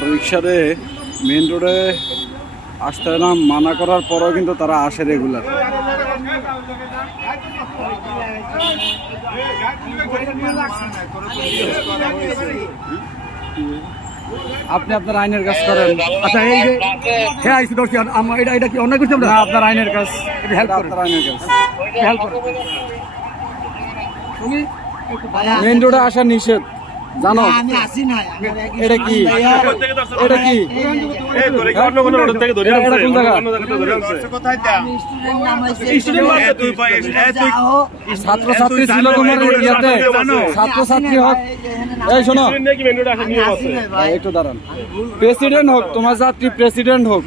অটোরিকশারে main রোডে আসতে না মানা করার পরও কিন্তু তারা আসে রেগুলার। আপনি আপনার আইনের কাজ করেন। আচ্ছা, এই যে হ্যাঁ আইসি ধরছি, এটা কি অন্যায় করছি আমরা? না, আপনার আইনের কাজ, হেল্প আপনার আইনের কাজ। হেল্প করো তুমি। মেন রোডে আসা নিষেধ, জানো? আমি আসি না। এটা কি? এটা কি? এটা কোন জায়গা? ছাত্রছাত্রী ছিল তোমার ইয়াতে, ছাত্রছাত্রী হোক। এই শোনো, একটু দাঁড়ান। প্রেসিডেন্ট হোক, তোমার যাত্রী প্রেসিডেন্ট হোক,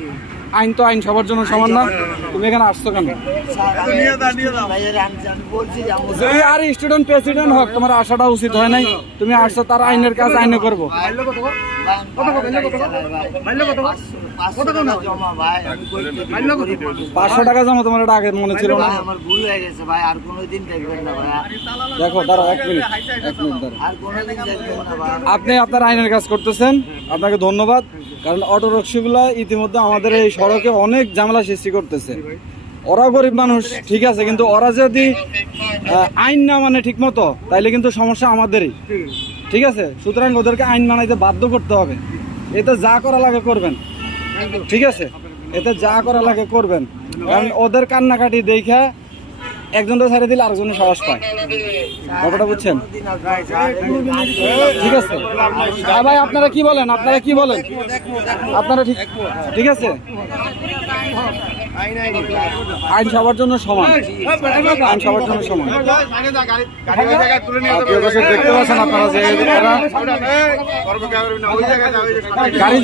আইন তো আইন, সবার জন্য সমান না? তুমি এখানে আসছো কেন? যদি আর স্টুডেন্ট প্রেসিডেন্ট হোক, তোমার আসাটা উচিত হয় নাই? তুমি আসছো, তার আইনের কাজ আইনে করবো। 500 টাকা জমা, তোমার এটা আগে মনে ছিল না? আমার ভুল হয়ে গেছে ভাই, আর কোনোদিন দেখবেন না ভাই। দেখো, দাঁড়াও 1 মিনিট দাঁড়াও। আর কোনোদিন দেখবেন না ভাই। আপনি আপনার আইনের কাজ করতেছেন, আপনাকে ধন্যবাদ। কারণ অটো রিক্সাগুলা ইতিমধ্যে আমাদের এই সড়কে অনেক ঝামেলা সৃষ্টি করতেছে। ওরা গরিব মানুষ, ঠিক আছে, কিন্তু ওরা যদি আইন না মানে ঠিক মতো, তাইলে কিন্তু সমস্যা আমাদেরই, ঠিক আছে? সুতরাং ওদেরকে আইন মানাইতে বাধ্য করতে হবে। এতে যা করা লাগে করবেন, ঠিক আছে? এতে যা করা লাগে করবেন। কারণ ওদের কান্নাকাটি দেখা একজনটা ছেড়ে দিলে আরেকজনের সাহস পায়। ব্যাপারটা বুঝছেন? ঠিক আছে ভাই, আপনারা কি বলেন? আপনারা কি বলেন? আপনারা ঠিক আছে? আইন সবার জন্য সমান, আইন সবার জন্য সমান। দেখতে পাচ্ছেন আপনারা যে গাড়ি